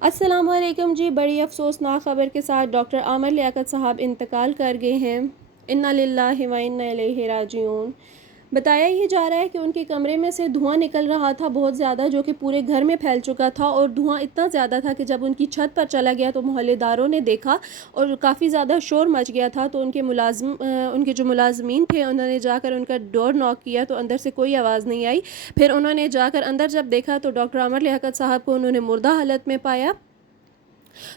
السلام علیکم جی، بڑی افسوسناک خبر کے ساتھ ڈاکٹر عامر لیاقت صاحب انتقال کر گئے ہیں۔ انا للہ و انا الیہ راجعون۔ بتایا یہ جا رہا ہے کہ ان کے کمرے میں سے دھواں نکل رہا تھا بہت زیادہ، جو کہ پورے گھر میں پھیل چکا تھا، اور دھواں اتنا زیادہ تھا کہ جب ان کی چھت پر چلا گیا تو محلے داروں نے دیکھا اور کافی زیادہ شور مچ گیا تھا۔ تو ان کے جو ملازمین تھے انہوں نے جا کر ان کا ڈور ناک کیا تو اندر سے کوئی آواز نہیں آئی۔ پھر انہوں نے جا کر اندر جب دیکھا تو ڈاکٹر عامر لیاقت صاحب کو انہوں نے مردہ حالت میں پایا۔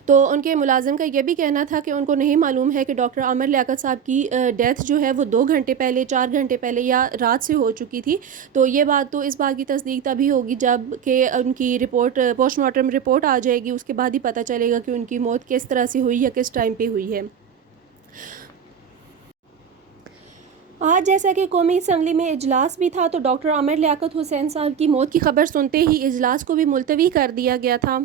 تو ان کے ملازم کا یہ بھی کہنا تھا کہ ان کو نہیں معلوم ہے کہ ڈاکٹر عامر لیاقت صاحب کی ڈیتھ جو ہے وہ 2 گھنٹے پہلے، 4 گھنٹے پہلے یا رات سے ہو چکی تھی۔ تو یہ بات تو اس بات کی تصدیق تبھی ہوگی جب کہ ان کی رپورٹ، پوسٹ مارٹم رپورٹ آ جائے گی، اس کے بعد ہی پتہ چلے گا کہ ان کی موت کس طرح سے ہوئی یا کس ٹائم پہ ہوئی ہے۔ آج جیسا کہ قومی اسمبلی میں اجلاس بھی تھا تو ڈاکٹر عامر لیاقت حسین صاحب کی موت کی خبر سنتے ہی اجلاس کو بھی ملتوی کر دیا گیا تھا۔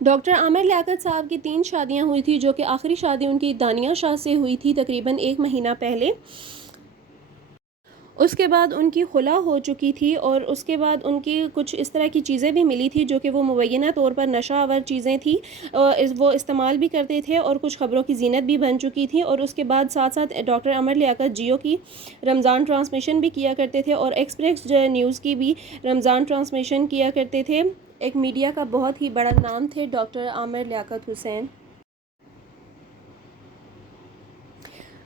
ڈاکٹر عامر لیاقت صاحب کی 3 شادیاں ہوئی تھی، جو کہ آخری شادی ان کی دانیہ شاہ سے ہوئی تھی تقریباً 1 مہینہ پہلے۔ اس کے بعد ان کی خلا ہو چکی تھی، اور اس کے بعد ان کی کچھ اس طرح کی چیزیں بھی ملی تھی جو کہ وہ مبینہ طور پر نشہ آور چیزیں تھیں، وہ استعمال بھی کرتے تھے اور کچھ خبروں کی زینت بھی بن چکی تھی۔ اور اس کے بعد ساتھ ساتھ ڈاکٹر عامر لیاقت جیو کی رمضان ٹرانسمیشن بھی کیا کرتے تھے اور ایکسپریس نیوز کی بھی رمضان ٹرانسمیشن کیا کرتے تھے۔ ایک میڈیا کا بہت ہی بڑا نام تھے ڈاکٹر عامر لیاقت حسین۔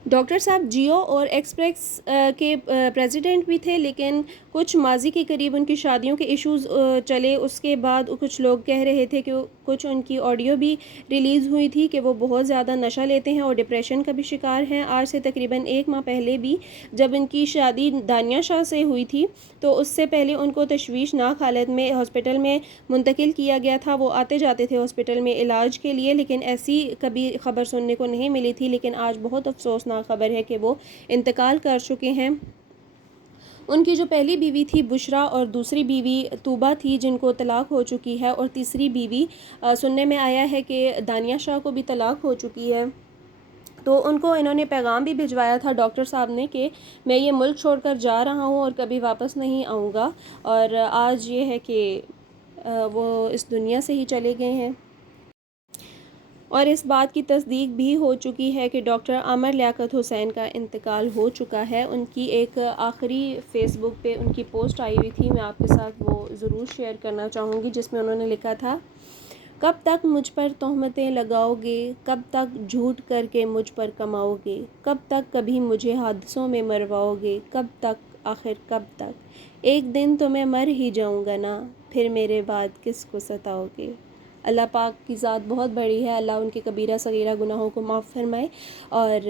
ڈاکٹر صاحب جیو اور ایکسپریس کے پریزیڈنٹ بھی تھے، لیکن کچھ ماضی کے قریب ان کی شادیوں کے ایشوز چلے۔ اس کے بعد کچھ لوگ کہہ رہے تھے کہ کچھ ان کی آڈیو بھی ریلیز ہوئی تھی کہ وہ بہت زیادہ نشہ لیتے ہیں اور ڈپریشن کا بھی شکار ہیں۔ آج سے تقریباً 1 ماہ پہلے بھی جب ان کی شادی دانیہ شاہ سے ہوئی تھی تو اس سے پہلے ان کو تشویشناک حالت میں ہاسپٹل میں منتقل کیا گیا تھا۔ وہ آتے جاتے تھے ہاسپٹل میں علاج کے لیے، لیکن ایسی کبھی خبر سننے کو نہیں ملی تھی۔ لیکن آج بہت افسوسناک خبر ہے کہ وہ انتقال کر چکے ہیں۔ ان کی جو پہلی بیوی تھی بشرا اور دوسری بیوی طوبہ تھی جن کو طلاق ہو چکی ہے، اور تیسری بیوی سننے میں آیا ہے کہ دانیہ شاہ کو بھی طلاق ہو چکی ہے۔ تو ان کو انہوں نے پیغام بھی بھجوایا تھا ڈاکٹر صاحب نے کہ میں یہ ملک چھوڑ کر جا رہا ہوں اور کبھی واپس نہیں آؤں گا، اور آج یہ ہے کہ وہ اس دنیا سے ہی چلے گئے ہیں۔ اور اس بات کی تصدیق بھی ہو چکی ہے کہ ڈاکٹر عامر لیاقت حسین کا انتقال ہو چکا ہے۔ ان کی ایک آخری فیس بک پہ ان کی پوسٹ آئی ہوئی تھی، میں آپ کے ساتھ وہ ضرور شیئر کرنا چاہوں گی، جس میں انہوں نے لکھا تھا: کب تک مجھ پر تہمتیں لگاؤ گے، کب تک جھوٹ کر کے مجھ پر کماؤ گے، کب تک کبھی مجھے حادثوں میں مرواؤ گے، کب تک آخر کب تک، ایک دن تو میں مر ہی جاؤں گا نا، پھر میرے بعد کس کو ستاؤ گے۔ اللہ پاک کی ذات بہت بڑی ہے، اللہ ان کے کبیرہ صغیرہ گناہوں کو معاف فرمائے اور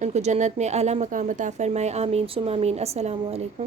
ان کو جنت میں اعلیٰ مقام عطا فرمائے، آمین ثم آمین۔ السلام علیکم۔